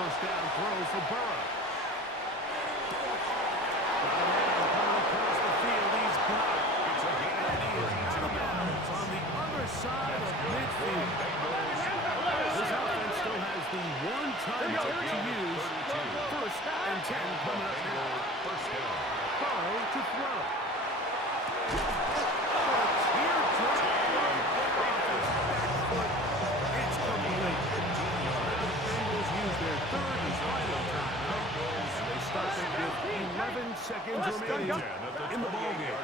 first down throw for Burrow. Across the field, he's got it. And he is out of bounds on the other side of midfield. This offense still has the one timeout to use. First and 10 coming up now. Burrow to throw. It's complete. Bengals use their third and final timeout. They start it with 11 seconds remaining in the ballgame.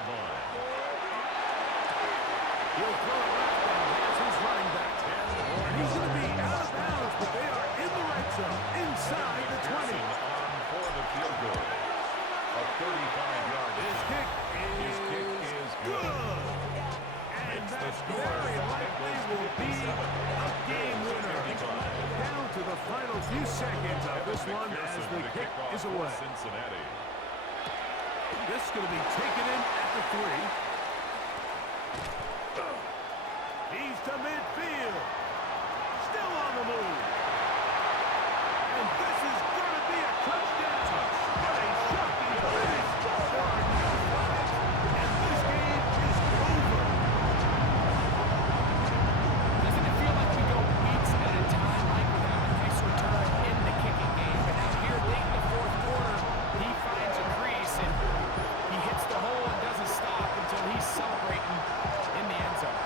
He'll throw it left and has his running back. And he's going to be out of bounds, but they are in the red zone, inside the 20. For the field goal. A 35-yard. His kick is good. And that very likely will be a game winner. Down to the final few seconds of this one as the kick is away. Cincinnati. This is going to be taken in at the 3. He's to midfield. Still on the move. And this is going to be a touchdown. What a shocking finish. There are no flags, and this game is over. Doesn't it feel like we go weeks at a time, Mike, without a nice return in the kicking game? But now here late in the fourth quarter, he finds a crease, and he hits the hole and doesn't stop until he's celebrating in the end zone.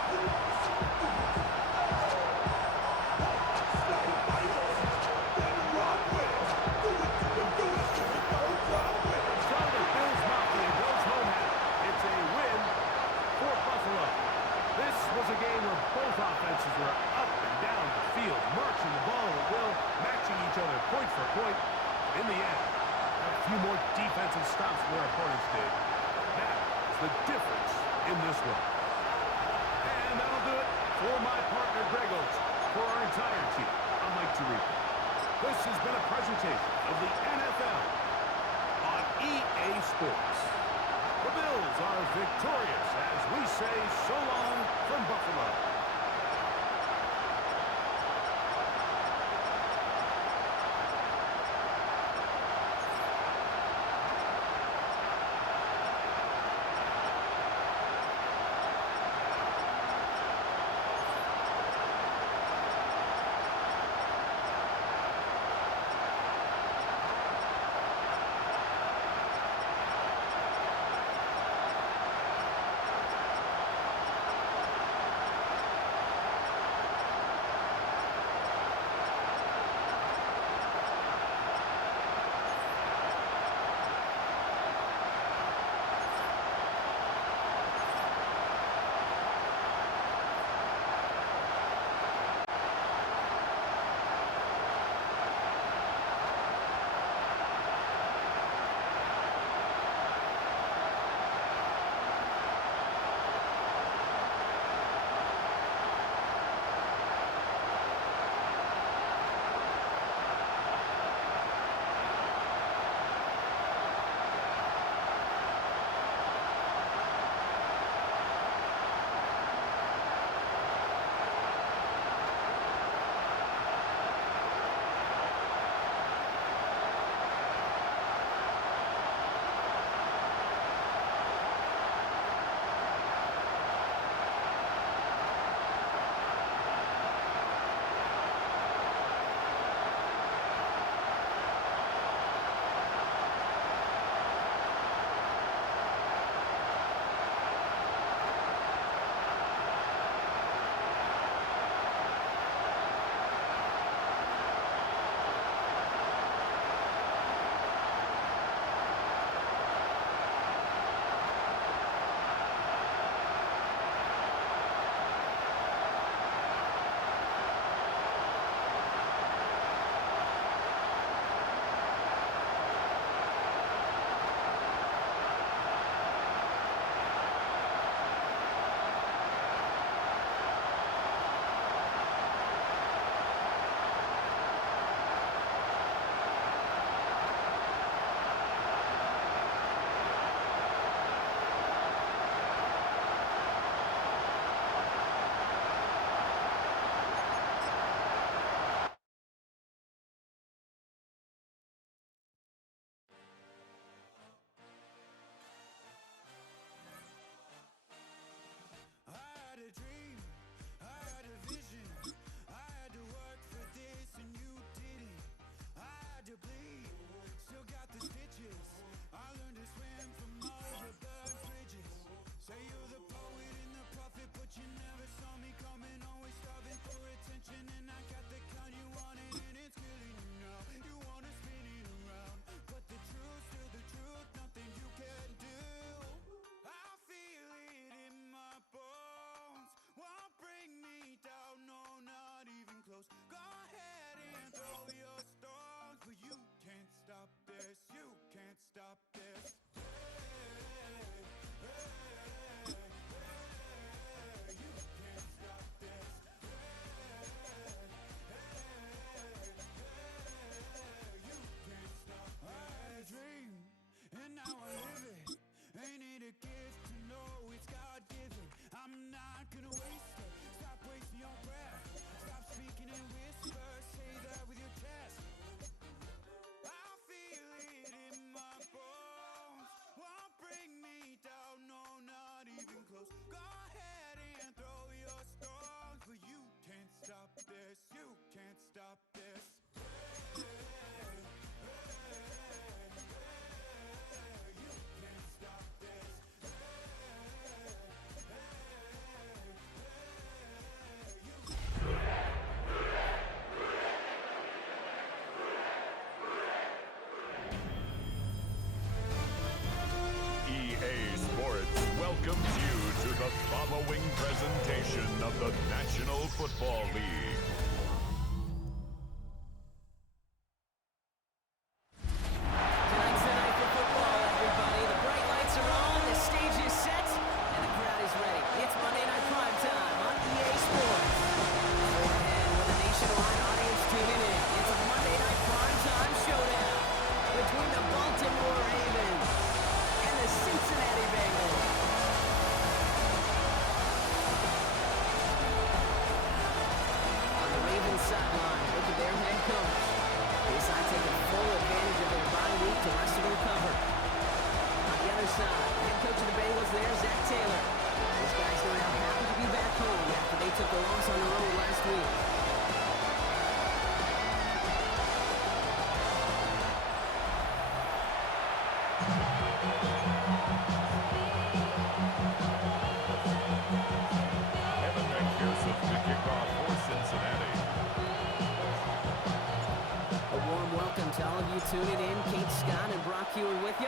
tuning in. Kate Scott and Brock Hewitt with you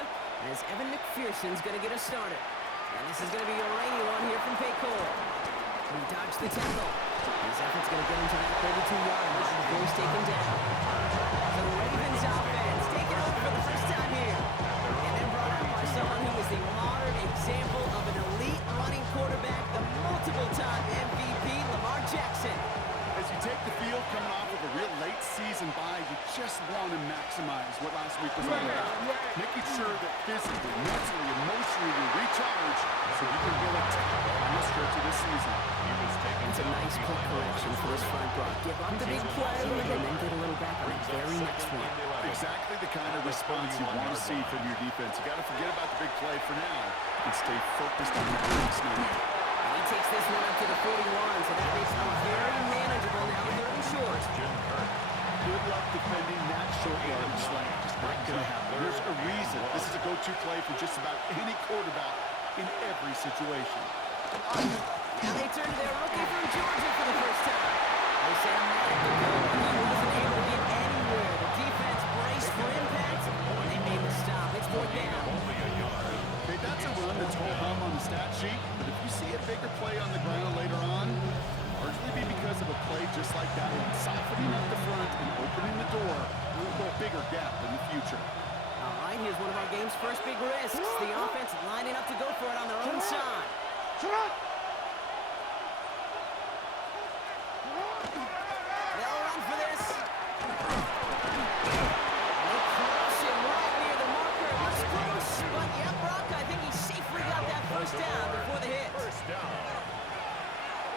as Evan McPherson's going to get us started. And this is going to be a rainy one here from Paycor. He dodged the tackle. His effort's going to get him to that 32-yard line before he's taken down. So the Ravens offense taking over for the first time here. And then brought out by someone who is the modern example of an elite running quarterback, the multiple-time MVP, Lamar Jackson. As you take the field coming off of a real late season bye, you just want to maximize what last week was all about. Making sure that physically, mentally, emotionally you recharge so you can feel attack on the stretch of this season. It's a nice quick correction for this front Brock. Give up the big play and then get a little back on the very next one. Exactly the kind of response you want to see from your defense. You got to forget about the big play for now and stay focused on the big snap. He takes this one up to the 41, so that makes him very manageable now, third and short. Good luck defending that short yardage slant. Just not going to happen. There's a reason. This is a go-to play for just about any quarterback in every situation. Now they turn to their rookie from Georgia for the first time. They sent him right to goal, but he wasn't able to get anywhere. The defense braced for impact, and they made the stop. It's fourth down. Okay, that's a run that's whole hum on the stat sheet, but if you see a bigger play on the ground later on, largely be because of a play just like that one, softening up the front and opening the door for a bigger gap in the future. All right, here's one of our game's first big risks. The offense lining up to go for it on their own side. They'll run for this. They cross him right near the marker. It looks close, but yeah, Brock, I think he safely got that first down before the hit. First down.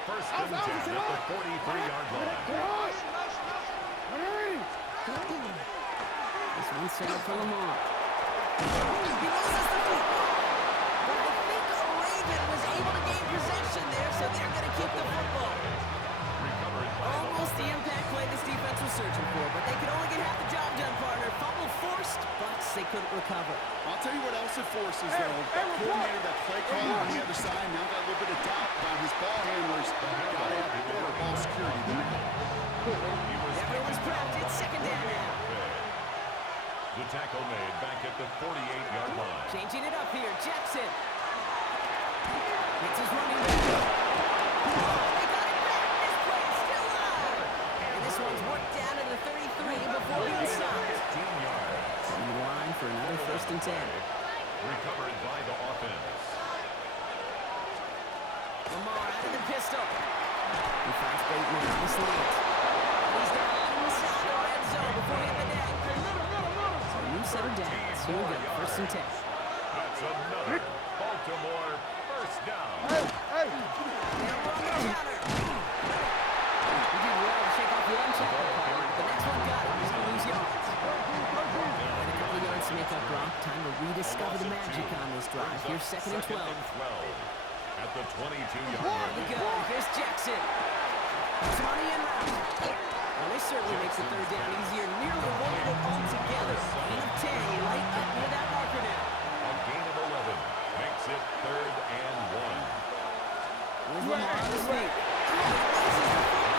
First and 10 at the 43-yard line. This one's set up for Lamar. He loses the football. But I think a Raven was able to gain possession there, so they're going to keep the football. Almost the impact play this defense was searching for, but they could only get half the job done, partner. Fumble forced, but they couldn't recover. I'll tell you what else it forces, though. That coordinator, that play caller on the other side, now got a little bit of doubt about his ball handlers. Got to have better ball security than that. Everyone's prepped. It's second down now. The tackle made back at the 48-yard line. Changing it up here. Jackson. It's his running back. Oh, they got it back. This play is still alive. And this one's worked down to the 33 before being stopped. 15 yards. On the line for another first and 10. Recovered by the offense. Lamar out of the pistol. He finds Bateman on the slant. He's down inside the red zone before hitting the net. So a new set of downs. Here we go. First and 10. That's another Baltimore first down. Now on the counter. He did well to shake off the unshackled part. The next one got him. He's going to lose yards. And a couple yards to make up, Brock. Time to rediscover the magic on this drive. Here's second and 12. At the 22-yard Good. line. Here's Jackson. He's on the in route. Well, this certainly makes the third down easier. Nearly avoided it altogether. Gain of 10, right up near that marker now. A gain of 11 makes it third and 1. Here's Lamar on his feet. Oh, he loses the football.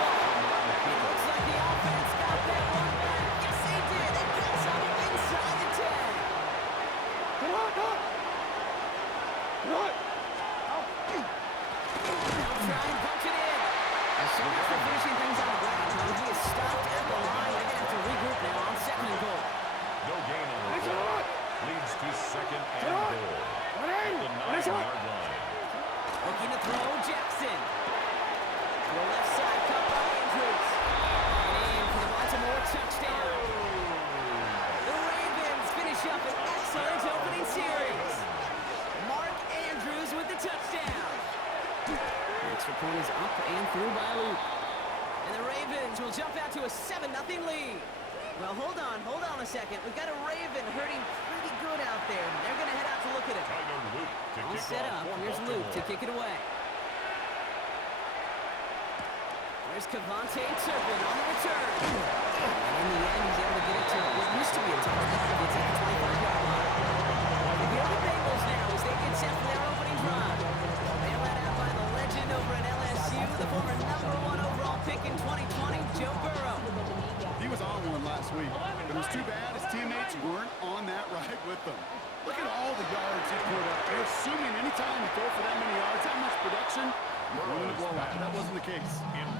It looks like the offense got that one back. Yes, they did. They got something inside the 10. They'll try and punch it in. As soon as they're finishing things on the ground, he is stopped at the line. They're going to have to regroup now on second and goal. No gain on the play. Leads to second and goal. At the 9-yard line. Looking to throw, Jackson. To the left side, cut by Andrews. And in for the Baltimore touchdown. The Ravens finish up an excellent opening series. Mark Andrews with the touchdown. The extra point is up and through by Luke. And the Ravens will jump out to a 7-0 lead. Well, hold on a second. We've got a Raven hurting pretty good out there. They're going to head out to look at it. Tiger Luke to All kick set off up. for Here's Baltimore. Luke to kick it away. There's Cavante Turpin on the return. And in the end, he's able to get it to what used to be a touchdown. It's at the 25-yard line. Here are the Bengals now as they get set for their opening drive. They're led out by the legend over at LSU, the former #1 overall pick in 2020, Joe Burrow. He was on one last week, but it was too bad his teammates weren't on that ride with them. Look at all the yards he put up. You're assuming anytime you throw for that many yards, that much production, you're going to blow up. But that wasn't the case.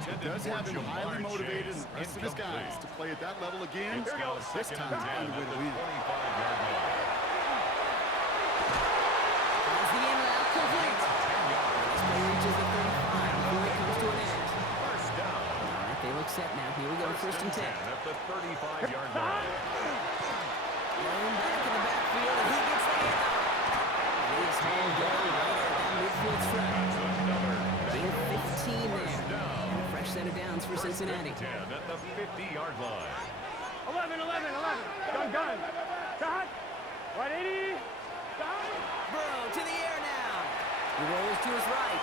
It does have him highly motivated and the rest of his guys to play at that level again. This time, to find a way to win. Finds the in route complete. This play reaches the 35 before it comes to an end. First down. All right, they look set now. Here we go, first and 10. At the 35-yard line. Thrown back in the backfield, and he gets the handoff. And he is hauled down right at that midfield strip. Gain 15 there. And a fresh set of downs for Cincinnati. 10 at the 50-yard line. 11. Gun. Shot. 180. Shot. Burrow to the air now. He rolls to his right.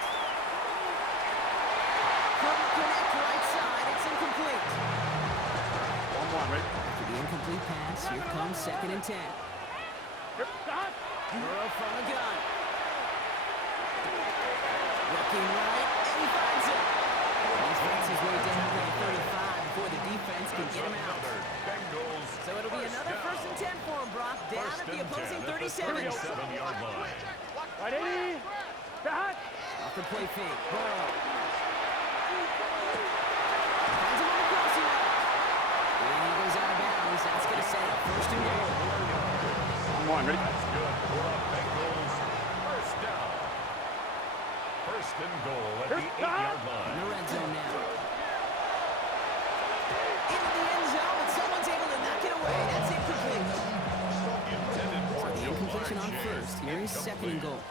Couldn't connect right side. It's incomplete. After the incomplete pass, here comes second and 10. Shot. Burrow from the gun. Looking right, and he finds it. He fights his way down to the 35 before the defense can get him out. Bengals. So it'll be another first and 10 for him, Brock. Down at the opposing 37. 37-yard line. 180. Shot. Off the play fake. Burrow. Finds him on the crossing route. And he goes out of bounds. That's going to set up first and goal. Ready? That's good for the Bengals. First down. First and goal at the 8-yard In line. the red zone now. Into the end zone, but someone's able to knock it away. That's incomplete. Intended for The incompletion on Lamar first. Here is second and goal.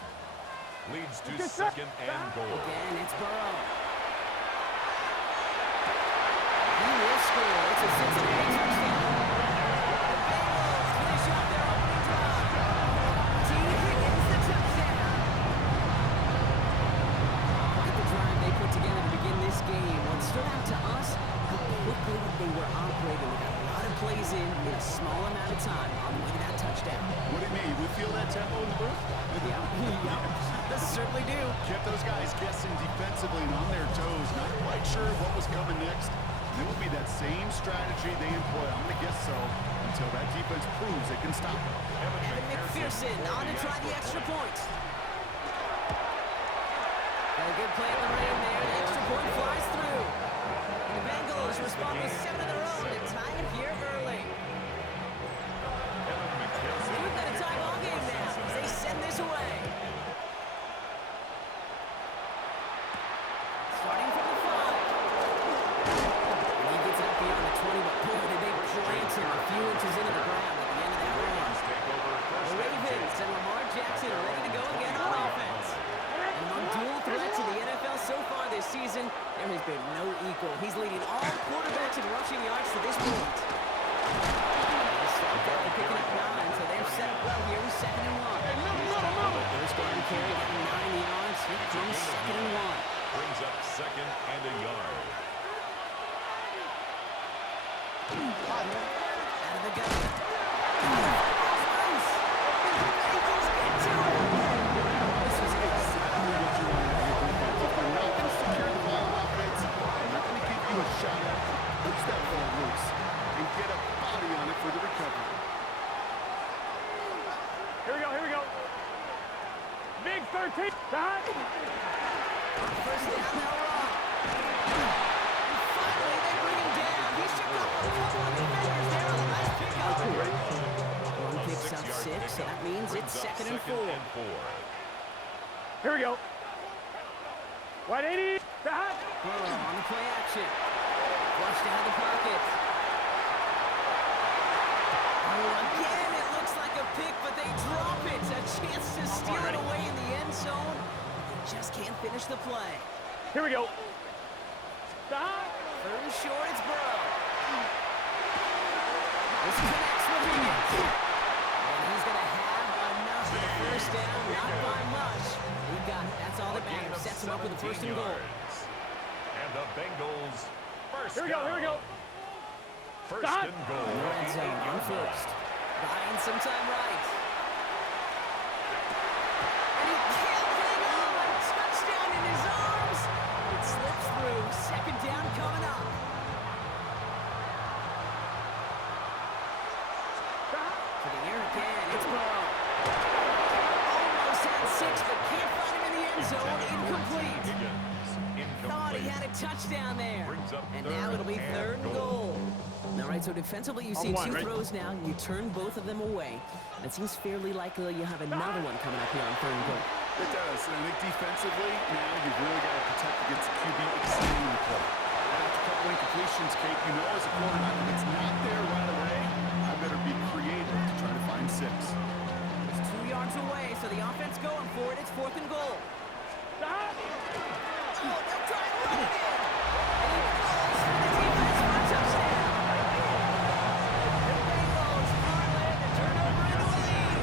Leads to second and goal. Again, it's Burrow. He will score. It's a Cincinnati touchdown. The Bengals finish off their opening drive. T. Higgins the touchdown. Look at the drive they put together to begin this game. What stood out to us, how quickly they were operating. They got a lot of plays in a small amount of time on the way to that touchdown. What do you mean? We feel that tempo in the booth? Yeah. They certainly do. Kept those guys guessing defensively and on their toes, not quite sure what was coming next. And it will be that same strategy they employ. I'm going to guess so until that defense proves they can stop it. Evan McPherson on to try the extra point. Got a good play at the rim there. The extra point flies through. And the Bengals respond with 7 of their own to tie it here early. We've got a tie ball game now as they send this away. Starting from the 5. And he gets it up beyond the 20, but boy, did they plant him a few inches into the ground at the end of that run. The Ravens and Lamar Jackson are ready to go again on offense. And on dual threats in the NFL so far this season, there has been no equal. He's leading all quarterbacks in rushing yards to this point. They start out picking up 9, so they're set up well here with second and 1. First down carry, getting 9 yards. Here comes second and 1. Brings up second and a yard. Out of the gun. Nice. Bengals get to it. This is Exactly what you want to do. If they're not going to secure the ball on offense, they're not going to give you a shot at it. Push that ball loose and get a body on it for the recovery. Here we go. Big 13. Shot. first down now wrong. And finally they bring him down. He shook off a couple of defenders there on the nice pickup. One picks up 6, so that means it's second and 4. Here we go. 180. Shot. Burrow on the play action. Flushed out of the pocket. Oh, again, it looks like a pick, but they drop it. A chance to steal it away in the end zone. They just can't finish the play. Here we go. Shot. Third and short, it's Burrow. This connects with Higgins. And he's going to have enough for the first down, not by much. He got it. That's all that matters. Sets him up with a first and goal. And the Bengals first Here we go. First Stop. and goal. Red zone on first. Buying some time right. And he can't hang on. Touchdown in his arms. It slips through. Second down coming up. It's Burrow. Almost had 6, but can't find him in the end zone. Incomplete. Thought he had a touchdown there. And now it'll be 3rd and goal. All right, so defensively you see 2 throws now, and you turn both of them away. It seems fairly likely you have another one coming up here on 3rd and goal. It does, and I think defensively, now you've really got to protect against the QB extending the play. After a couple incompletions, Kate, you know as a quarterback, if it's not there right away, I better be creative to try to find 6. It's 2 yards away, so the offense going for it. It's 4th and goal. Stop! Oh, they'll try and run it in. And he falls for the defense for a touchdown. The Bengals parlay the turnover into a lead.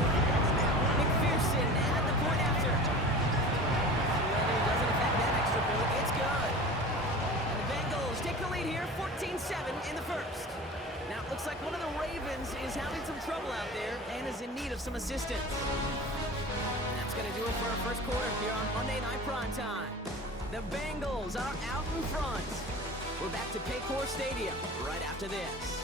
McPherson at the point after. Whether it doesn't affect that extra point, it's good. And the Bengals take the lead here, 14-7 in the first. Now, it looks like one of the Ravens is having some trouble out there and is in need of some assistance. That's going to do it for our first quarter here on Monday Night Primetime. The Bengals are out in front. We're back to Paycor Stadium right after this.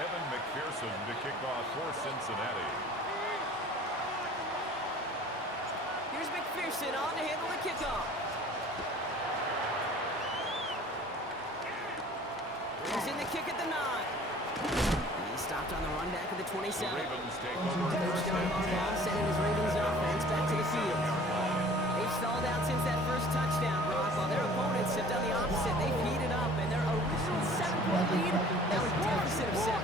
Evan McPherson to kick off for Cincinnati. Here's McPherson on to handle the kickoff. He's in the kick at the 9. He stopped on the run back at the 27. Ravens take over. Coach John Harbaugh sending his Ravens offense back to the field. They've stalled out since that first touchdown, Brock, while their opponents have done the opposite. They've heated up, and their original 7-point lead now a deficit of 7.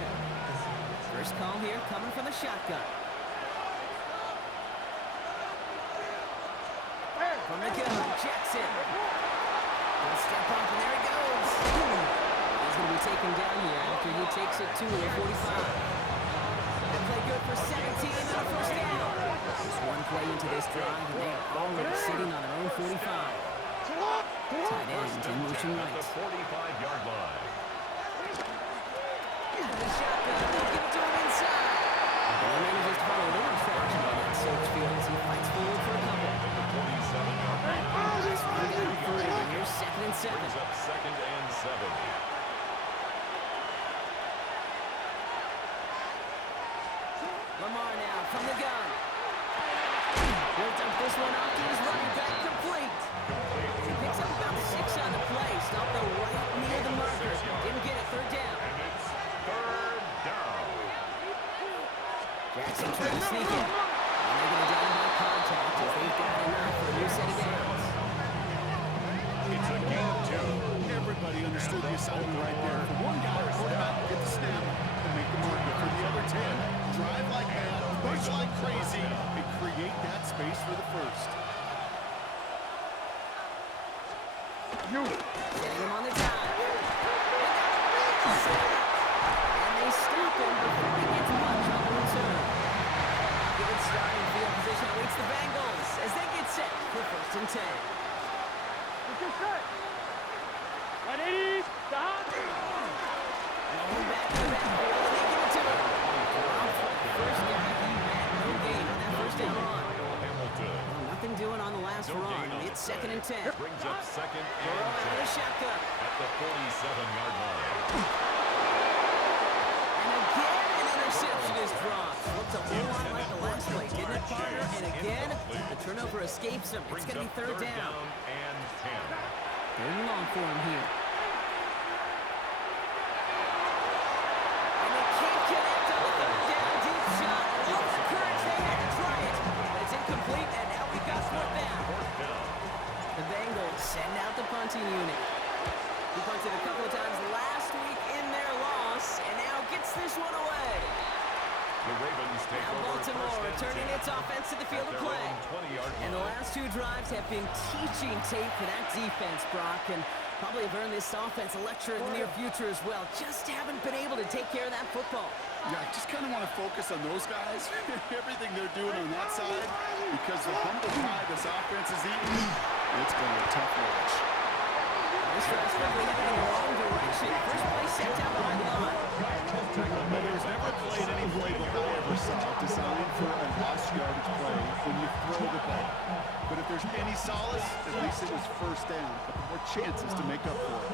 First call here coming from the shotgun. From the gun, Jackson. Gonna step up, and there he goes. He's going to be taken down here after he takes it to the 45. They play good for 17 and a first down. Just one play into this drive, and they are already sitting on their own 45. Tight end in motion right. At the 45-yard line. And the shotgun, they'll give it to him inside. And he manages to find a little traction on that search field as he fights forward for a couple. 47-yard line. This one got him through, and here's 2nd and 7. Brings up 2nd and 7. Lamar now from the gun. He'll dump this one off to his running back, complete. He picks up about 6 on the play. Stopped the right near the marker. Didn't get it, 3rd down. And it's 3rd down. Jackson trying to sneak it. And they're going to down by contact as they've got enough for a new set of downs. It's a gain of 2. Everybody understood the assignment right there. For one guy, quarterback, get the snap and make the market. For the other 10, drive like that, push like crazy, and create that space for the first. Getting him on the time. And they stop him before he gets much on the return. Good starting field position awaits the Bengals as they get set for 1st and 10. Rolling back to the backfield, and they give it to him. First guy, he had no gain on that first down run. Hamilton Nothing doing on the last run. It's 2nd and 10. brings up 2nd Burrow and out of the 10 shotgun. at the 47-yard line. And again, an interception is dropped. Looked a whole lot like the last play, didn't it, partner? And again, the turnover escapes him. It's going to be 3rd down. And 10. 3rd and long for him here. And they can't connect on the 3rd down. Deep shot. All the courage they had to try it. But it's incomplete, and now we've got 4th down. The Bengals send out the punting unit. He punted a couple of times last week in their loss, and now gets this one away. The Ravens take Now over Baltimore 1st and returning 10 its offense to the field at of their play. own 20-yard And the line. last 2 drives have been teaching tape for that defense, Brock, and probably have earned this offense a lecture in the near future as well. Just haven't been able to take care of that football. Yeah, I just kind of want to focus on those guys, everything they're doing on that side, because the humble pie this offense is eating, it's going to be a tough watch. This drive's quickly heading in the wrong direction. First play set down behind the line. There's never played any playbook I ever saw designed for a lost yardage play when you first down, a couple more chances to make up for it.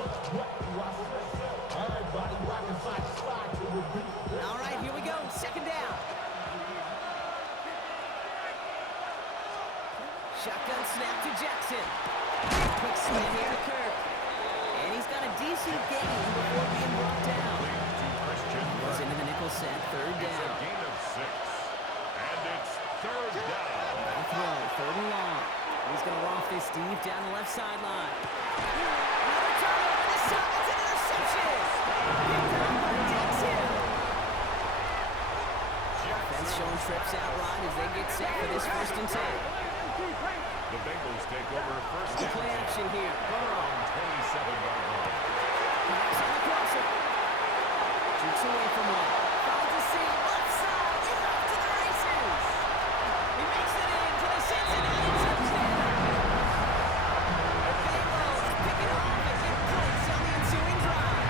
All right, here we go. Second down. Shotgun snap to Jackson. Quick slant here to Kirk. And he's got a decent gain before being brought down. Goes into the nickel set, third down. It's a gain of 6. And it's third down. Throw, third and long. He's going to loft this deep down the left sideline. Another turnover. This time it's an interception. Picked up by Dixon. Defense showing trips out right as they get set for this 1st and 10. The Bengals take over first down. Play action here. Burrow on 27-yard line. Backs on the crosser. Shoots away from one. Finds a seam. Left side. He's off to the races. He makes it into the Cincinnati touchdown. The Bengals pick it off and get points on the ensuing drive.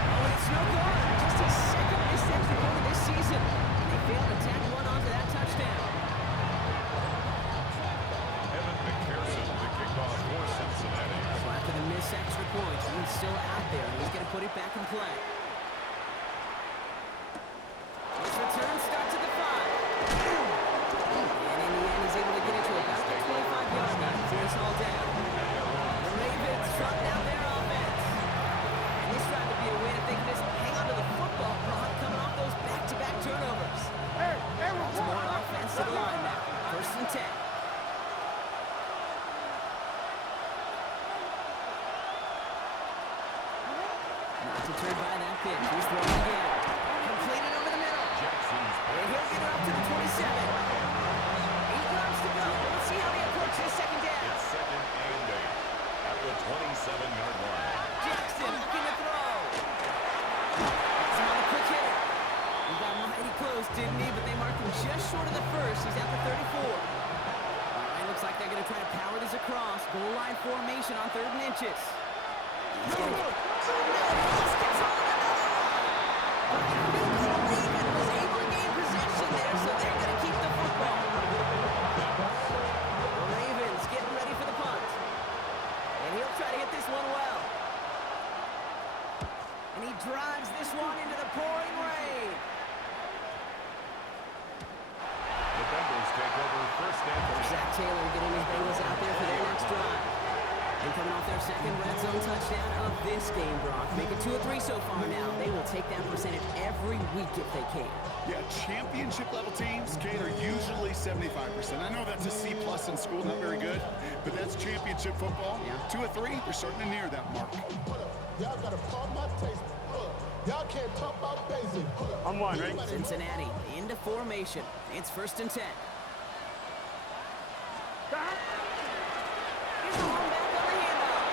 Oh, and it's no good. Just his second missed extra point of this season. And they failed to tag one onto that touchdown. The kickoff for Cincinnati. So after the missed extra point, he's still out there, and he's going to put it back in play. His return starts at the 5. And in the end, he's able to get it to about the 25-yard line before he's hauled down. The Ravens trotting out their offense. And this tried to be a way that they can just hang on to the football, Brock, coming off those back-to-back turnovers. More offense to the line now. 1st and 10. Deterred by that pitch. He's throwing again. Completed over the middle. Jackson's And he'll get it up to the 27. 8 yards to go. Let's see how he approaches the second down. It's 2nd and 8 at the 27-yard line. Jackson looking to throw. That's him on a quick hitter. He got mighty close, didn't he? But they marked him just short of the 1st. He's at the 34. All right, looks like they're going to try to power this across. Goal line formation on 3rd and inches. He's going to... Oh, no! This gets on another one! But I think Cleveland was able to gain possession there, so they're going to keep the football. The Ravens getting ready for the punt. And he'll try to hit this one well. And he drives this one into the pouring rain. The Bengals take over first and 10. Zach Taylor getting his Bengals out there for their next drive. And coming off their second red zone touchdown of this game, Brock. Making 2 of 3 so far now. They will take that percentage every week if they can. Yeah, championship-level teams, Kate, are usually 75%. I know that's a C+ in school, not very good, but that's championship football. Yeah. 2 of 3, they're starting to near that mark. Y'all gotta pump my taste. Y'all can't pump my basic. On one, right? Cincinnati into formation. It's 1st and 10. Here's the one back on the handoff.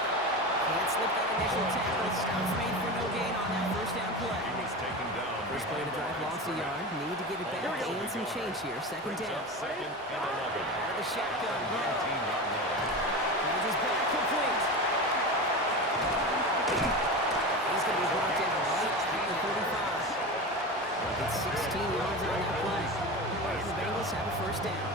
Can't slip that initial tackle. Stops made for no gain on that 1st down play. He was taken down. First play of the drive lost a yard. Need to get it back and some change here. 2nd Brings down. up 2nd and 11. Out of the shotgun. Burrow. 19-yard line. Finds his back complete. He's going to be brought down right at the 35. It's 16 yards on that play. And the Bengals have a 1st down.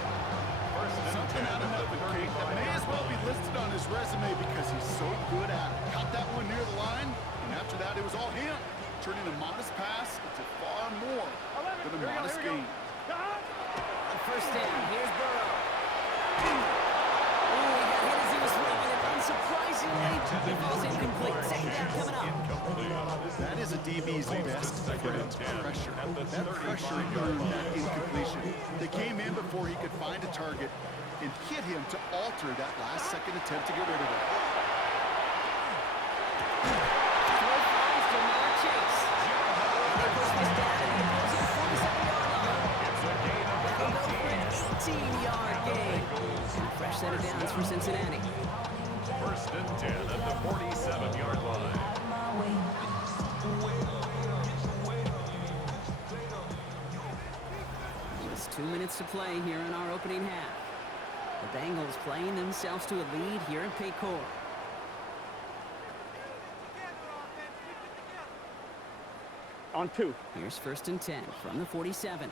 Something out of nothing, Kate. That may as well be listed on his resume because he's so good at it. Caught that one near the line, and after that, it was all him. Turning a modest pass into far more than a modest gain. On 1st down, here's Burrow. Ooh, he got hit as he was throwing it. Unsurprisingly, he falls incomplete. 2nd down coming up. That is a DB's best friend, pressure. That pressure earned that incompletion. They came in before he could find a target and hit him to alter that last-second attempt to get rid of it. Throw finds Lamar Chase. And they push this down and he goes to the 47-yard line. That'll go for an 18-yard gain. Fresh set of downs for Cincinnati. 1st and 10 at the 47-yard line. Just 2 minutes to play here in our opening half. The Bengals playing themselves to a lead here at Paycor. On 2. Here's 1st and 10 from the 47.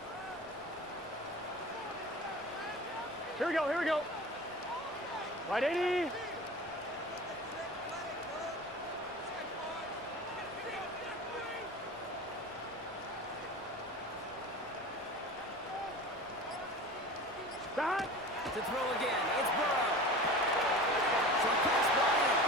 Here we go, here we go. Right 80. To throw again, it's Burrow. Short pass brought in.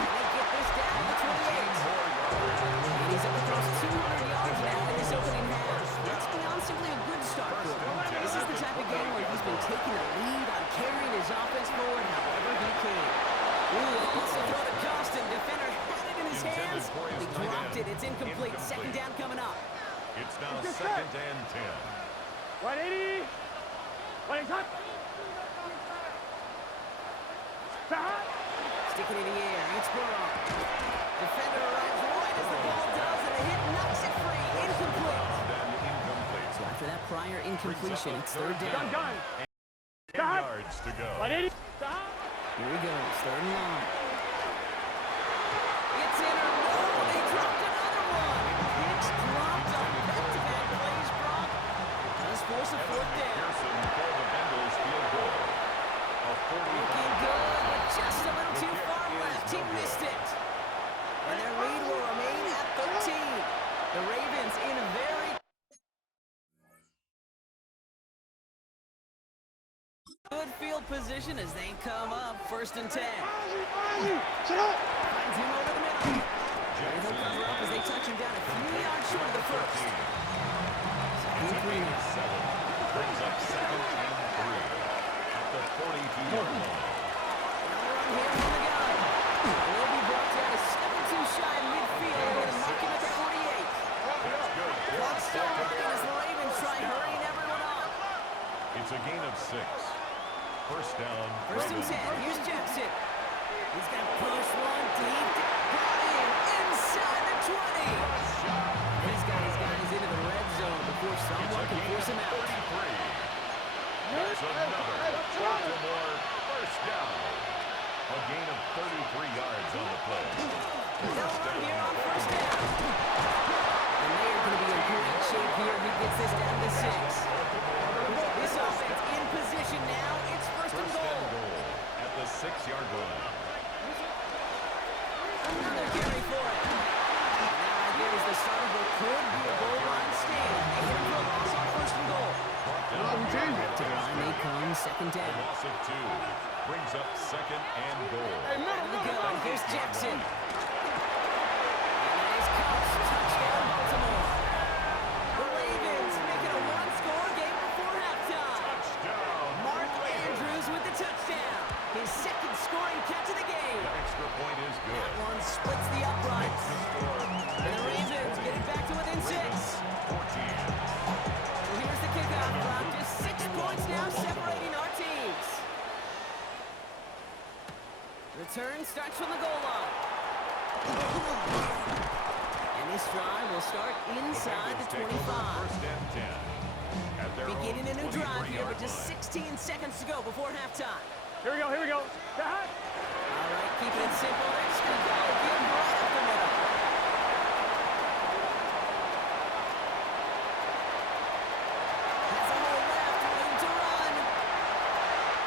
They get this down to the 28. And he's up across 200 yards now in this opening half. That's beyond simply a good start for him. This is the type of game where he's been taking the lead on carrying his offense forward however he can. Ooh, wants to throw to Costin. Defender had it in his hands. He dropped it. It's incomplete. Second down coming up. It's now 2nd and 10. 180. 180. Sticking in the air. It's Burrow. Defender arrives right as the ball does, and the hit knocks it free. Incomplete. Then incomplete. So after that prior incompletion, it's third down. Done. 8 yards to go. 180. Here he goes. Third and long. It's in or no. They dropped another one. Picks dropped on back-to-back plays, Brock. Does force a fourth down. Pearson for the Bengals field goal. A 45. Looking good, but just a little too far left. He missed it. And their lead will remain at 13. The Ravens in a very good field position as they come up. 1st and 10. Finds him over the middle. And he'll cover up as they touch him down a few yards short of the first. Second and 3 now. 7 brings up 2nd and 3 at the 42-yard line. Run here from the gun. Will be brought down a 7-2 shy midfield. They're going to mark him at the 48. That's good. Clock still running as the Ravens try hurrying everyone up. It's a gain of 6. First down. 1st and 10. Here's Jackson. He's got push one deep. Brought in inside the 20. He's got his guys into the red zone before someone can force him out. 33. That's another Baltimore first down. A gain of 33 yards on the play. They'll run here on 1st down. And they are going to be in great shape here. He gets this down to 6. This offense in position now. It's 1st and goal. At the 6-yard line. Another carry for it. Now here's the start of what could be a goal line stand. They hit him for a loss on 1st and goal. To the line they come, 2nd down. Loss of 2 brings up 2nd and goal. Out of the gun, here's Jackson. And that is Cox. Touchdown, Baltimore. The Ravens making a one-score game before halftime. Touchdown. Mark Andrews with the touchdown. His 2nd scoring catch of the game. The extra point is good. That one splits the uprights. And the Ravens get it back to within 6. 14. So here's the kickoff, Brock. Just 6 points now separating our teams. Return starts from the goal line. And this drive will start inside the 25. First and 10. At their Beginning a own new drive here, 23-yard but just line. 16 seconds to go before halftime. Here we go. All right, keeping it simple. It's going to go again right up the middle. Has a hole left, room to run.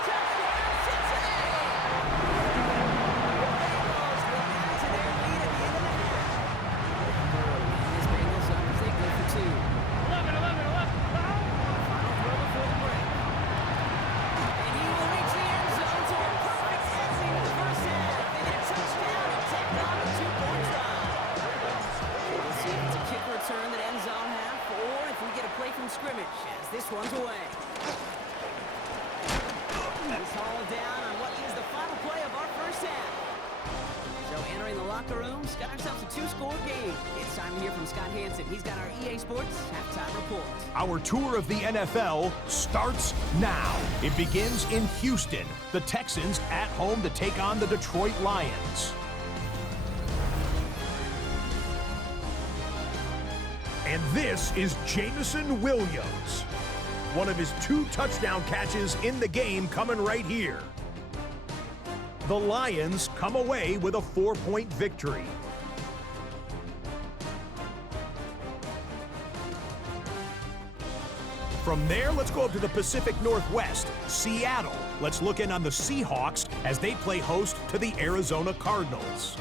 Touchdown, Cincinnati! The Bengals go back to their lead at the end of the half. Burrow leading his Bengals up as they go for 2. 11. Final throw before the break. And he will reach the end zone to a perfect ending to the first half. They get a touchdown and take on a 2-point drive. We'll see if it's a kick return that ends on half, or if we get a play from scrimmage as this one's away. He's hauled down on what is the final play of our first half. So entering the locker room, got ourselves a 2-score game. It's time to hear from Scott Hansen. He's got our EA Sports halftime report. Our tour of the NFL starts now. It begins in Houston. The Texans at home to take on the Detroit Lions. And this is Jameson Williams. One of his 2 touchdown catches in the game coming right here. The Lions come away with a 4-point victory. From there, let's go up to the Pacific Northwest, Seattle. Let's look in on the Seahawks as they play host to the Arizona Cardinals.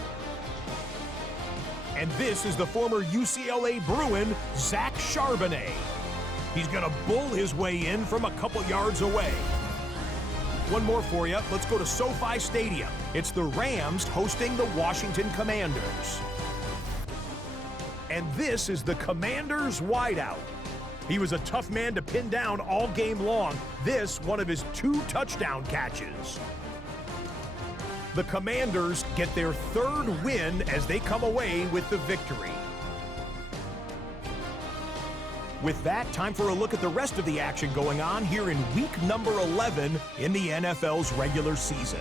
And this is the former UCLA Bruin, Zach Charbonnet. He's going to bull his way in from a couple yards away. One more for you. Let's go to SoFi Stadium. It's the Rams hosting the Washington Commanders. And this is the Commanders' wideout. He was a tough man to pin down all game long. This, one of his 2 touchdown catches. The Commanders get their 3rd win as they come away with the victory. With that, time for a look at the rest of the action going on here in week number 11 in the NFL's regular season.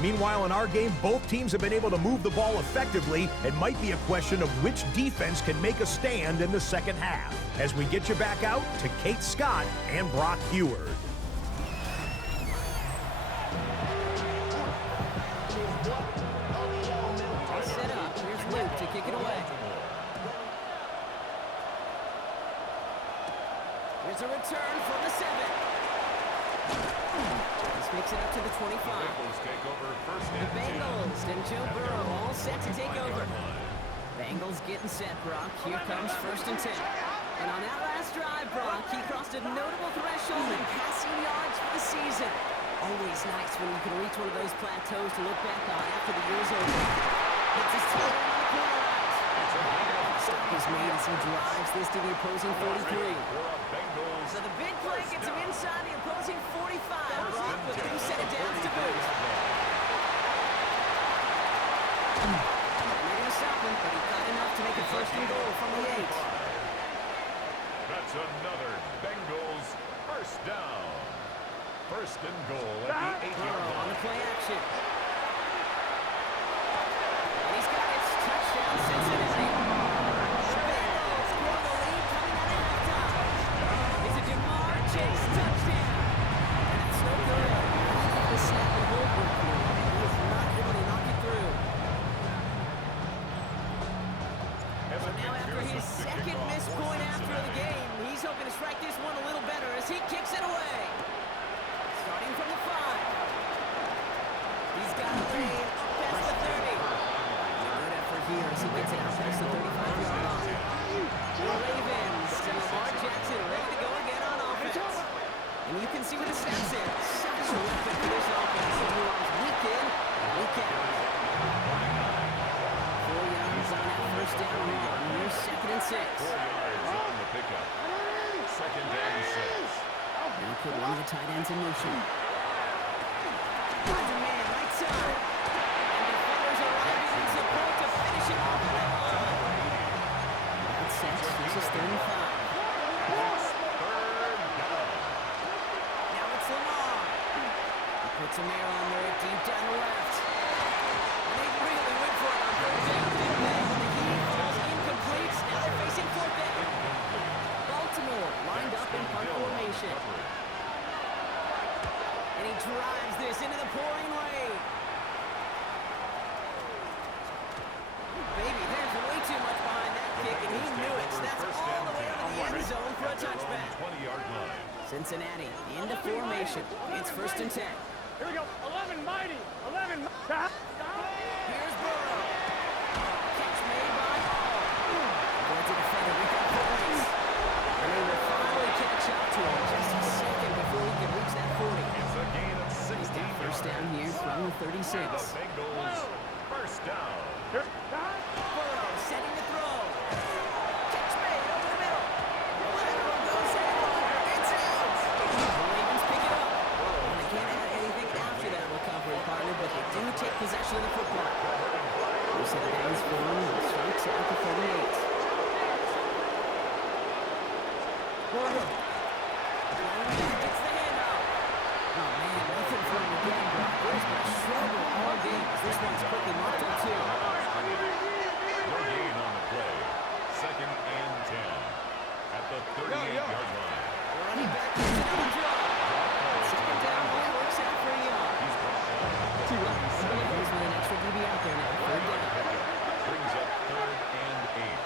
Meanwhile, in our game, both teams have been able to move the ball effectively. It might be a question of which defense can make a stand in the second half. As we get you back out to Kate Scott and Brock Heward. All set up. Here's Luke to kick it away. Here's a return from the 7. This makes it up to the 25. The Bengals and Joe Burrow all set to take over. Bengals getting set, Brock. Here comes 1st and 10. And on that last drive, Brock, he crossed a notable threshold in passing yards for the season. Always nice when you can reach one of those plateaus to look back on after the year's over. Hits his tail on the corner out. Stop is made as he drives this to the opposing 43. So the big play gets him inside the opposing 45. Brock with 2 set of downs to boot. And they're going to stop him, but he got enough to make it 1st and goal from the 8. That's another Bengals 1st down. 1st and goal at the 8-yard Burrow on line. the play action. And he's got his touchdown Cincinnati. The Bengals grow the lead coming out of halftime. It's a Lamar Chase touchdown. And it's no good. The snap and hold work here. He is not able to knock it through. So now after his 2nd missed point after the game, he's hoping to strike this one a little better as he kicks it away. Starting from the 5. He's got a lane up past the 30. Good effort here as he gets it out past the 35-yard line. The Ravens and Lamar Jackson ready to go again on offense. And you can see with the stats there, such a weapon for this offense. He runs week in, week out. 4 yards on that 1st down run. Here's 2nd and 6. 4 yards on the pickup. 2nd and 6. They put one of the tight ends in motion. Finds a man right side. And defenders arriving in support to finish him off on that run. That's set. This is 3rd and 5. Now it's Lamar. He puts a man on there deep down the left. And they really went for it on 3rd down, didn't they? When the heat falls incomplete. Now they're facing 4th down. Baltimore lined up in punt formation. And he drives this into the pouring rain. Baby, there's way too much behind that kick, and he knew it. So that's all the way over the end zone for a touchback. 20-yard line. Cincinnati into formation. It's 1st and 10. Here we go. 11 mighty. 11. Here's Burrow. Catch made by Hall. Going to defender. We got points. And they will finally catch up to him just a second before he can reach that 40. It's a gain of 16 He's got 1st down here from the 36. The Bengals 1st down. Burrow setting the throw. Catch made over the middle. Lateral goes in. It's out. The Ravens pick it up. And they can't add anything after that recovery, partner, but they do take possession of the football. There's set of hands for him. Strikes out the 38. Gets the handoff. Oh, man, nothing from him again, Brock. He's been a struggle all game. This one's quickly marked up, too. No gain on the play. 2nd and 10. At the 38-yard line. Running back gets another drop. 2nd down, one works out for Young. He's with an extra DB out there now. 3rd down. Brings up 3rd and 8.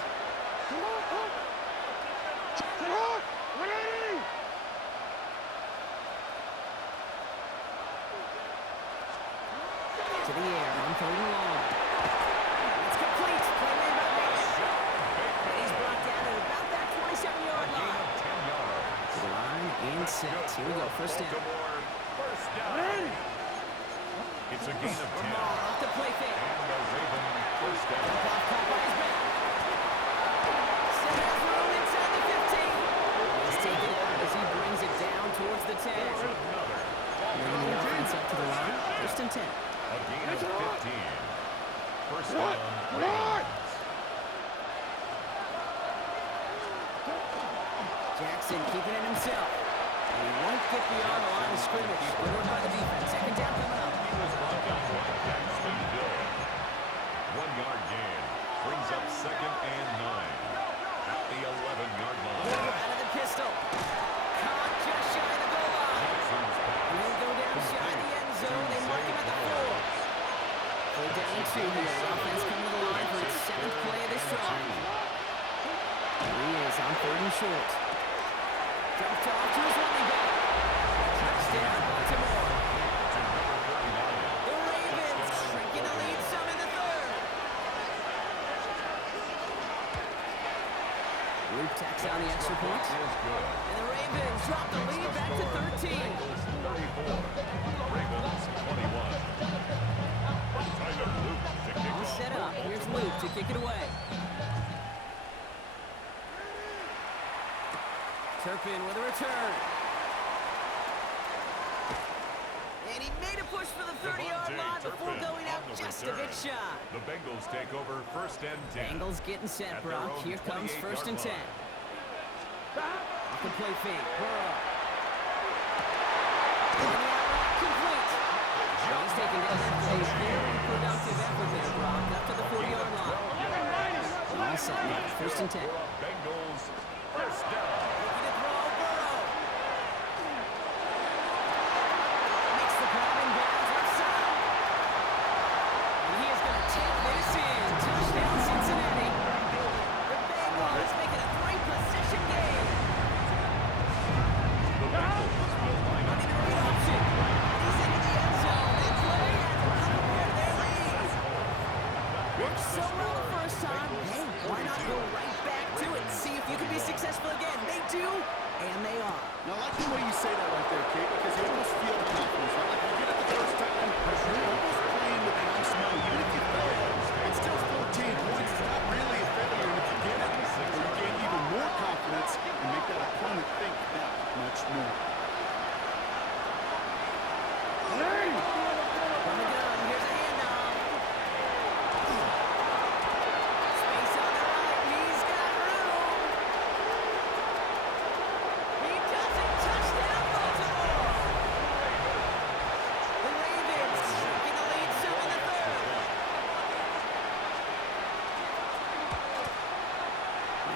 To the air on 3rd and long. It's complete. And set. Here we go. First down. First down. It's a gain of 10. Lamar off the play fake. And the Raven first down. Caught by his back. Set up room inside the 15. He's taken out as he brings it down towards the 10. Another. Bringing the offense up to the line. First and 10. A gain of 15. First down. Ravens. Jackson keeping it himself. And he won't get beyond the line of scrimmage. Good work by the defense. Second down coming up. He was brought down by Jackson Bill. 1 yard gain. Brings up second and 9. At the 11-yard line. Out of the pistol. Caught just shy of the goal line. Jackson's pass. He'll go down shy of the end zone. They mark him at the 4. Third down and 2 here. The offense coming to the line for its 7th play of this drive. Here he is on 3rd and short. Dropped off to his running back. Touchdown, Baltimore. The Ravens shrinking the lead some in the 3rd. Luke tacks on the extra point. And the Ravens drop the lead back to 13. 34. Ravens 21. Tyler Luke to kick All off. set up. Here's Luke to kick it away. Turpin with a return. And he made a push for the 30-yard line before going out just a bit shy. The Bengals take over first and 10. Bengals getting set, At their Brock. own Here comes 28-yard first and 10. line. Off the play fake. Burrow. Complete. He's taken down that play. Very productive effort there, Brock. Up to the 40-yard line. All set now. First and 10. Bengals first down. Looking to throw. Burrow. Makes the grab and bounds outside. And he is going to take this in. Touchdown, Cincinnati. The Bengals making a 3-possession game. Running a read option. He's into the end zone. That play has uncovered their lead. Worked so well the first time. Hey, why not go right back to it and see if you can be successful again? They do, and they are. Now, I like the way you say that right there, Kate, because you almost feel the confidence, right? Like, if you get it the first time, you're almost playing with an house money. Even if you fail, it's still 14 points. It's not really a failure. And if you get it, you gain even more confidence and make that opponent think that much more. From the gun, here's a handoff. Space on the right, he's got room. He does it, touchdown Baltimore. The Ravens shrinking the lead some in the 3rd.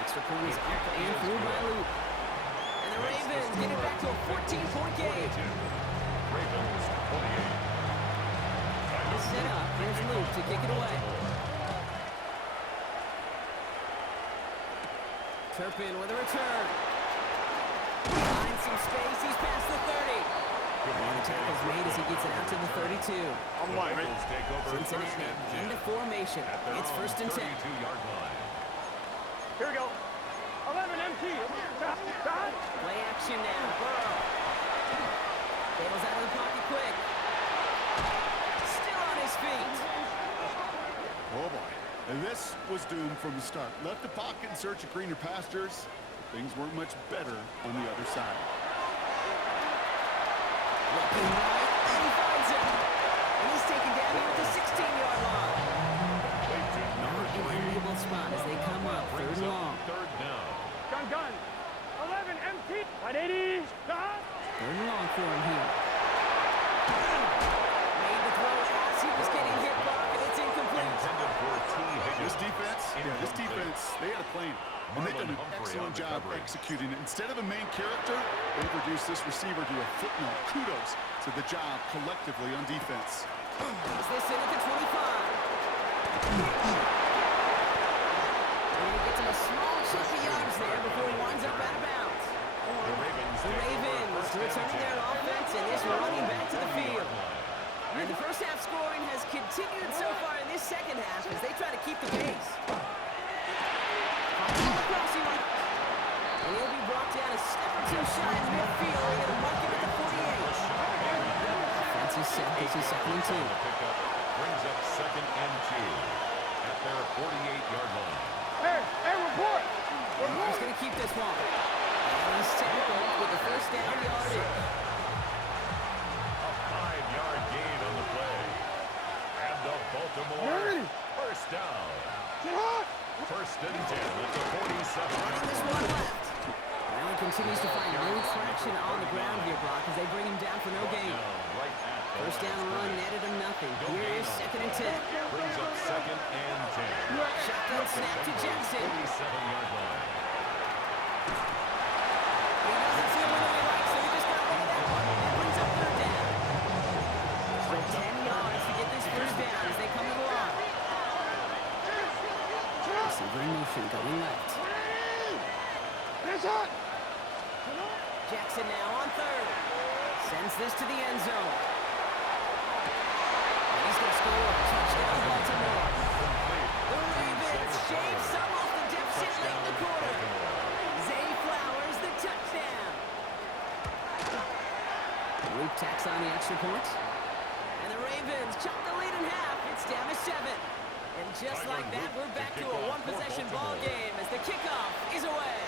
Extra point is up and through by Luke. And the Ravens get it back to a 14-point game. Ravens 28. Set up. Here's Luke to kick it away. Turpin with a return. Finds some space. He's past the 30. And the tackle's made as he gets it out to the 32. The Bengals take over first Cincinnati and 10. into formation. At their It's own first and 10. 32-yard line. Here we go. 11 MT. Play action now. Burrow. Bails out of the pocket quick. Still on his feet. Oh, boy. And this was doomed from the start. Left the pocket in search of greener pastures. Things weren't much better on the other side. Looking right, and he finds him. And he's taken down here at the 16-yard line. Not in a reasonable spot as they come up 3rd and long. Third down. Gun. 11 MT. 180. Stop. 3rd and long for him here. Made the throw as he was getting hit by, and it's incomplete. Intended for T. This Higgins. defense, they had a plan. And they've done an excellent job executing it. Instead of a main character, they've reduced this receiver to a footnote. Kudos to the job collectively on defense. Is this in at the 25? And he gets him a small chunk of yards there before he winds up out of bounds. The Ravens returning their offense and is running back to the field. And the first half scoring has continued so far in this second half as they try to keep the pace. And he'll be brought down as step or two shy of midfield. They're going to mark him at the 48. Defense is set. This is 2nd and 2. Pickup brings up 2nd and 2 at their 48-yard line. Hey, report! He's going to keep this one. And he's tackled with the first down yardage. A 5-yard gain on the play. And the Baltimore first down. First and 10 at the 47. Running this one left. Allen continues to find no traction on the ground here, Brock, as they bring him down for no gain. First down run netted him nothing. Here is 2nd and 10. Brings up 2nd and 10. Shotgun snap to Jackson. 47-yard line. He doesn't see a window he likes, so he just got rid of that one. It brings up 3rd down. So 10 yards to get this first down as they come to the line. Receiver in motion going left. Jackson now on 3rd. Sends this to the end zone. And he's going to score a touchdown, Baltimore. The Ravens shave some off the deficit late in the quarter. Zay Flowers, the touchdown. Luke tacks on the extra point. And the Ravens chop the lead in half. It's down to 7. And just like that, we're back to a one-possession ball game as the kickoff is away.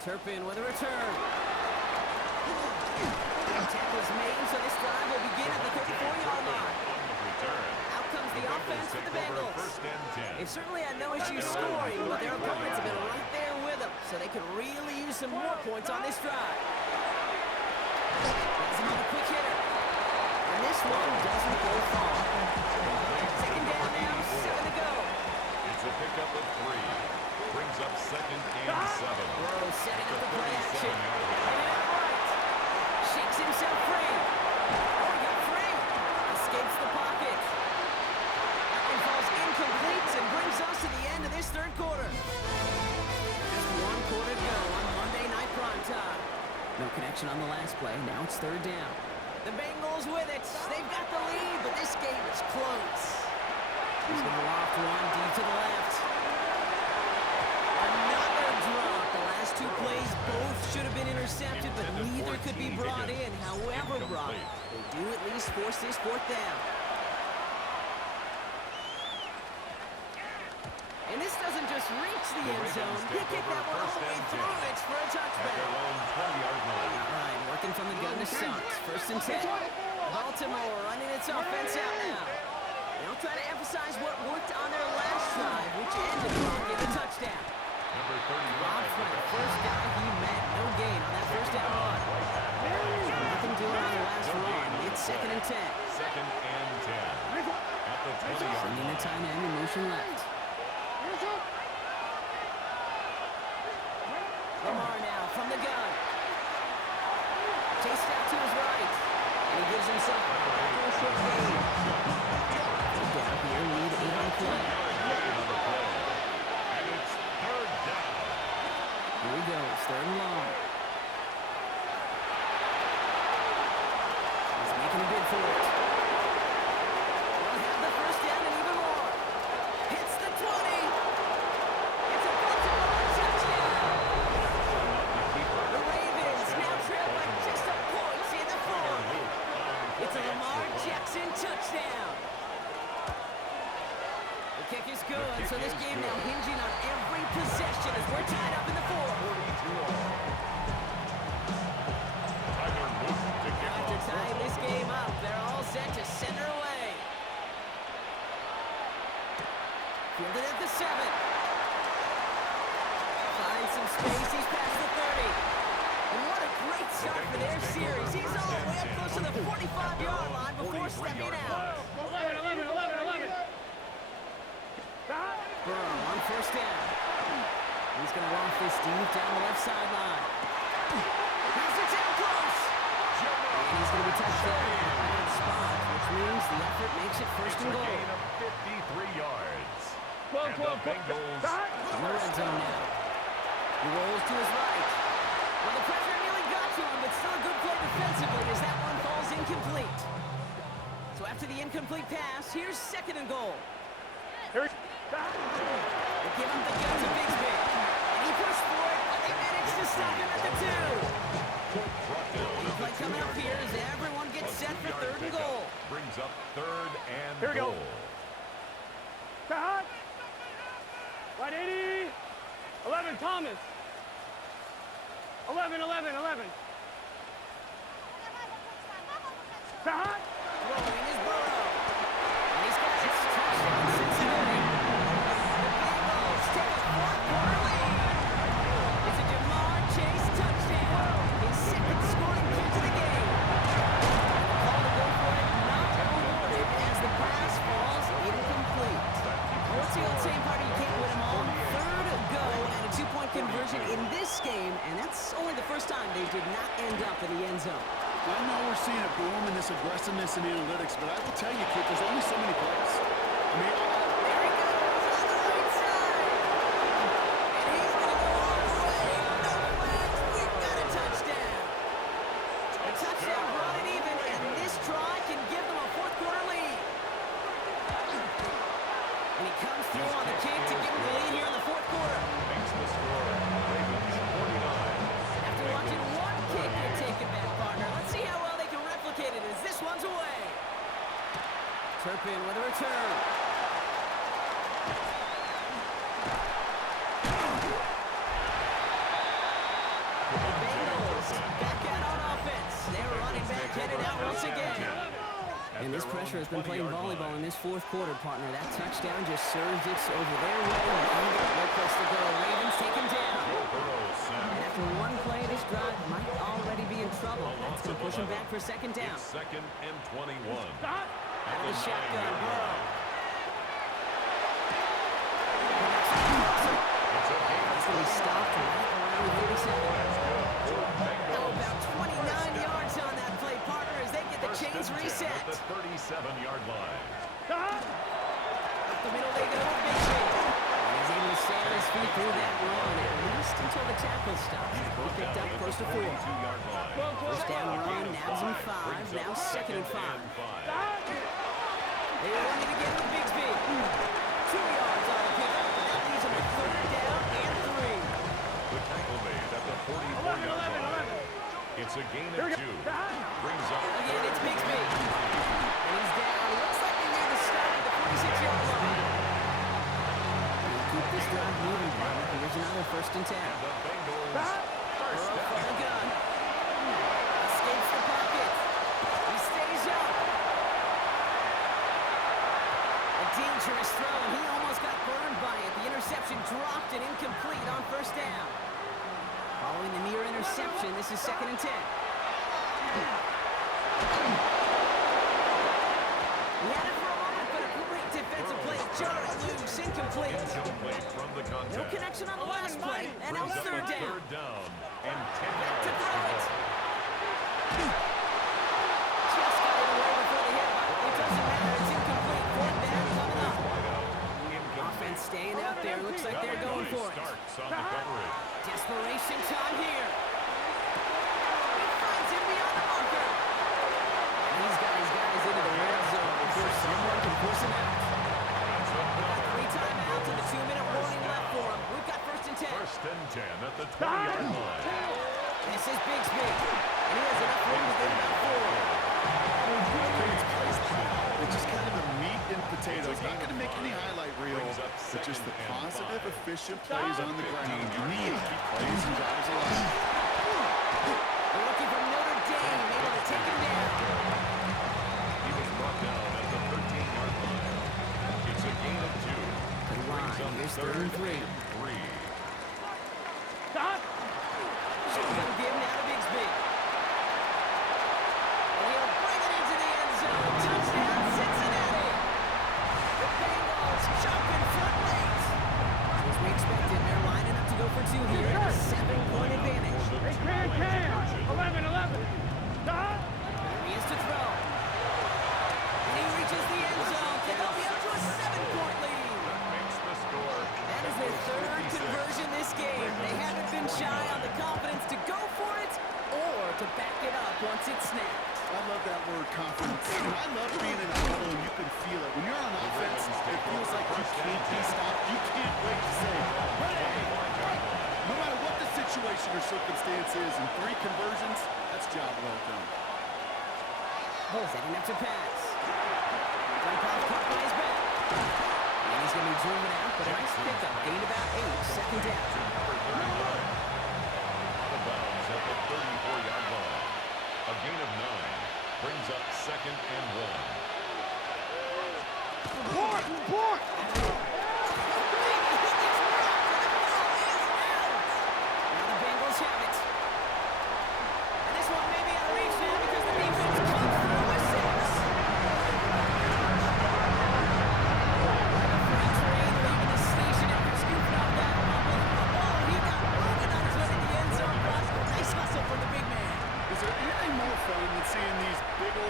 Turpin with a return. Tackle's made, so this drive will begin at the 34-yard line. Out comes the offense for the Bengals. They've certainly had no issues scoring, but their opponents have been right there with them, so they could really use some more points on this drive. That's another quick hitter. And this one doesn't go far. 2nd down now, 7 to go. It's a pickup of 3. Brings up 2nd and 7. Burrow setting up the play action. Hit it out right. Shakes himself free. Oh, he got free. Escapes the pocket. That one falls incomplete and brings us to the end of this 3rd quarter. Just 1 quarter to go on Monday Night Primetime. No connection on the last play. Now it's 3rd down. The Bengals with it. They've got the lead, but this game is close. He's going to loft one deep to the left. Another drop. The last 2 plays both should have been intercepted, but neither could be brought in. However, Brock, they do at least force this 4th down. And this doesn't just reach the end zone. He kicked that one all the way through. It's for a touchback. All right, working from the gun to Suggs. 1st and 10. Baltimore running its offense out now. They'll try to emphasize what worked on their last drive, which ended in a touchdown. Rob Flynn, first guy he met, no gain on that first down run. Nothing doing on the last run. It's 2nd and 10. 2nd and 10. At the 20-yard Sending the tight end in motion left. Lamar now from the gun. Chased out to his right. And he gives himself after a short gain. Down here, lead 8 on the play. And it's 3rd down. Here he goes, 3rd and long. He's making a bid for it. They'll have the first down and even more. Hits the 20. It's a Baltimore touchdown. The Ravens now trail by just a point in the 4th. It's a Lamar Jackson touchdown. The kick is good, so this game now hinging on every possession as we're tied up in the 4th. Now to tie this game up, they're all set to center away. Fielded at the 7. Finds some space, he's past the 30. And what a great start for their series. He's all the way up close to the 45-yard line before stepping out. 11. Burrow on 1st down. He's going to loft this deep down the left sideline. Has it down close. And he's going to be touched down in a bad spot, which means the effort makes it 1st and goal. Gain of 53 yards. And the Bengals In the red zone now. He rolls to his right. Well, the pressure nearly got to him, but still a good play defensively as that one falls incomplete. So after the incomplete pass, here's 2nd and goal. They give him the gun to Bigsby. And he pushed for it, but they managed to Thomas. 11. Hot. Throwing is Burrow. And he's got it. Touchdown, Cincinnati. The Bengals take a fourth-quarter lead. It's a Lamar Chase touchdown. His second scoring catch of the game. The call to go for it not awarded as the pass falls incomplete. Oh, it's the old same party. You can't win them all. Third go and a two-point conversion in this game, and that's only the first time they did not end up in the end zone. I know we're seeing a boom in this aggressiveness in analytics, but I will tell you, kid, there's only so many plays. I mean, there he goes on the right side. And he's going to go all the way. No flags. We've got a touchdown. A touchdown brought it even, and this try can give them a fourth-quarter lead. And he comes through on the kick to give them the lead here in the fourth quarter. Makes the score. Ravens 49. After watching one kick, you're taking back, partner. Let's see how well they can replicate it as this one's away. Turpin with a return. The Bengals back out on offense. They're running back, headed out once again. And this pressure has been playing volleyball in this fourth quarter, partner. That touchdown just serves it over their way. No place to go. Ravens take him down. And after one play, this drive might already be in trouble. That's going to push him back for second down. Second and 21. Out of the shotgun, Burrow. It's going to be stopped right around 37. How about 29 yards on that play, partner, as they get the chains reset. At the 37-yard line. Up the middle they go. Big shake. And he's able to stay on his feet through that run, at least until the tackle stops. Both picked up close to 4. First down run, nabs him 5. Now second and 5. They're running again with Bigsby. 2 yards on the pickup. That leaves him with third down and 3. The tackle made at the 44-yard line. It's a gain of 2. Brings up again, it's Bigsby. And he's down. Looks like they need to start at the 46-yard line. Keep this drive moving, partner. Here's another first and 10. And the Bengals first Burrow down. from the gun. Escapes the pocket. He stays up. A dangerous throw, and he almost got burned by it. The interception dropped and incomplete on first down. Following the near interception, this is second and 10. He had it for a moment, but a great defensive play. Jarring loose, incomplete. Incomplete from the contact. No connection on the last play, and now Brings up third a down. third down and 10 Back to yards. throw it. Just got it away before the hit, but it doesn't matter. It's incomplete. Fourth down coming up. Offense staying out there. Looks like they're going for it. Starts on the coverage. Desperation time here. He finds him beyond the bunker. And he's got his guys into the red zone before someone can force him out. We've got 3 timeouts and a 2-minute warning left for him. We've got first and 10. First and 10 at the 20-yard line. This is Bigsby. And he has enough room to get about 4. It's just kind of the meat and potatoes. Not going to make any highlight reel, but just the positive, efficient plays on the ground. You need to keep plays and drives alive. They're looking for Notre Dame, able to take him down. He was brought down at the 13-yard line. It's a gain of 2. Good line. Here's third and 3. Shotgun give now to Bigsby. And he'll bring it into the end zone. Touchdown, Cincinnati. The Bengals jumping front late. As we expected, they're lining up to go for 2 here. A 7-point advantage. Hey, Cam. 11. Here he is to throw. And he reaches the end zone. And they'll be up to a 7-point lead. Makes the score. That is their third conversion this game. They haven't been shy on the confidence to go for it or to back it up once it's snapped. I love that word, confidence. I love being in a huddle and you can feel it. When you're on offense, it feels like you can't be stopped. You can't wait to say, hey! No matter what the situation or circumstance is, in 3 conversions, that's job well done. Setting up to pass. Gronkowski caught by his back. And he's going to be driven out, but a nice pickup. Gained about 8. Second down.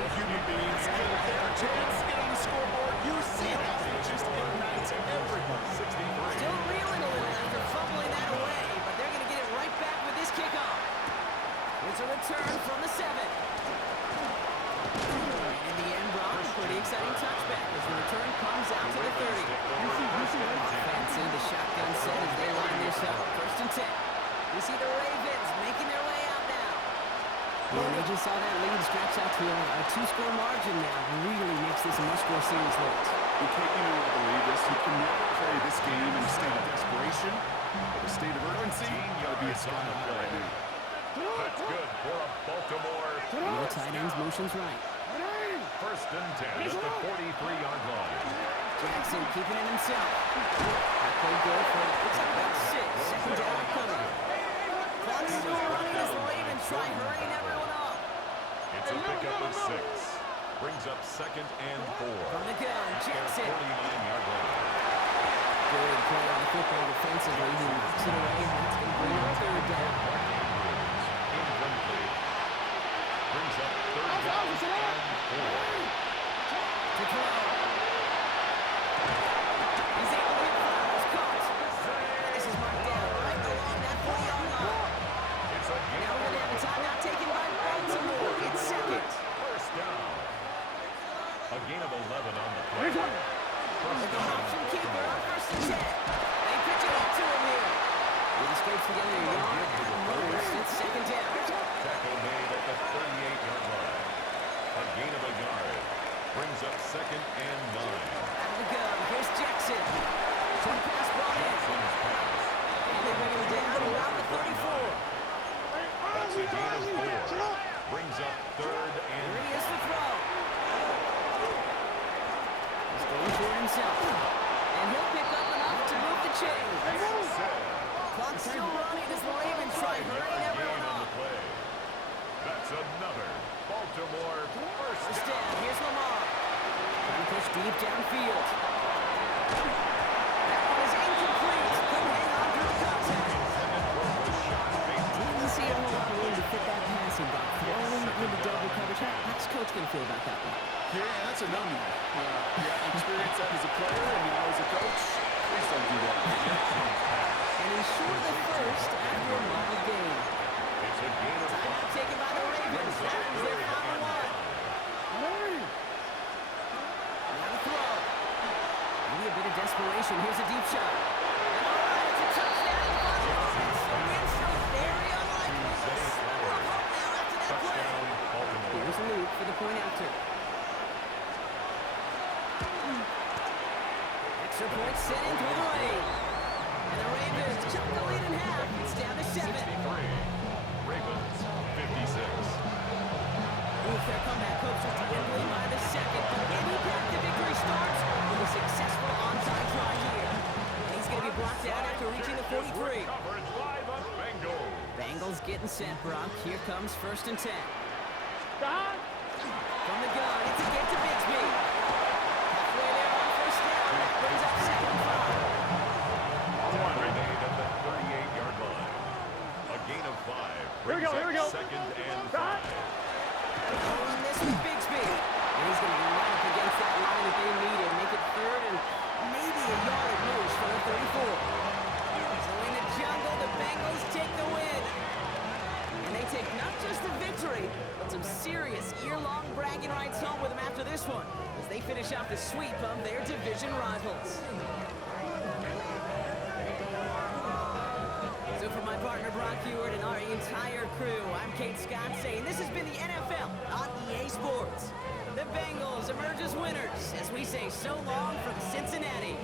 real human beings. And their chance to get on the scoreboard, you see how it just ignites everybody. Still reeling a little after fumbling that away, but they're going to get it right back with this kickoff. It's a return from the 7. And in the end, Brock, pretty exciting touchback as the return comes out to the 30. Offense in the shotgun set as they line this up. 1st and 10. We see the Ravens making their way out now. Yeah, they just saw that lead stretch out to a 2-score margin now. Really makes this a must-score series late. You can't even believe this. You can never play this game in a state of desperation. But a state of urgency, you got to be a sky high right now. That's good for a Baltimore. No tight ends, motion's right. 1st and 10 at the 43-yard line. Jackson keeping it himself. That play good for, looks like about 6. 2nd down coming. Clock's still running as the Ravens try hurrying everyone up. It's a pickup of 6. Brings up 2nd and 4. From the gun, Jackson. 49-yard line. Good play on the football defensively. He knocks it away, and that's going to bring up 3rd down. Incomplete. Brings up 3rd down and 4. To throw. He's able to hit Flowers. Caught. And this is marked down right along that 40-yard line. It's a gain. Now we're going to have a timeout taken by Baltimore. It's 2nd. 1st down. A gain of 11 on the play. With the option keeper on 1st and 10. They pitch it up to him here. With the scrapes together a yard at most. It's 2nd down. Tackle made at the 38-yard line. A gain of a yard. Brings up 2nd and 9. Out of the gun. Here's Jackson. Some pass brought in. Jackson's pass. And they bring him down around the 34. That's a gain of 4. Brings up 3rd and Here he is to throw. He's going for it himself. And he'll pick up enough to move the chain. Clock's still running as the Ravens try hurrying everyone up. That's another Baltimore first First down. down. Here's Lamar. Trying to push deep downfield. That one is incomplete. Couldn't hang on through the contact. Didn't see a whole lot of room to fit that passing back. Throwing into double coverage. How's Coach going to feel about that one? Yeah, that's a no-no. Yeah, experience that as a player and now as a coach. Please don't do that. And he's short of the first after a mild game. It's a gain of Timeout taken by the Ravens. That is their final one. Now to throw. Maybe a bit of desperation. Here's a deep shot. And all right, it's a touchdown. The win so very unlikely. A sliver of hope now after that play. Here's Luke for the point after. Extra point sent in through the lane. And the Ravens cut the lead in half. It's down to 7. Ravens 56. With their comeback hopes are dwindling by the 2nd, but any path to victory starts with a successful onside try here. And he's going to be brought down after reaching the 43. Coverage by the Bengals. Bengals getting set, Brock. Here comes 1st and 10. From the gun, it's a get to Bigsby. Halfway there on 1st down. That brings up 2nd and 5. Tackle made at the 38-yard line. A gain of 5. Here we go. 2nd and 5. On this with Bigsby. And he's going to be right up against that line that they need and make it 3rd and maybe a yard at most for the 34. So in the jungle, the Bengals take the win. And they take not just the victory, but some serious year-long bragging rights home with them after this one, as they finish off the sweep of their division rivals. So for my partner Brock Hewitt and our entire crew, I'm Kate Scott saying this has been the NFL on EA Sports. The Bengals emerge as winners as we say so long from Cincinnati.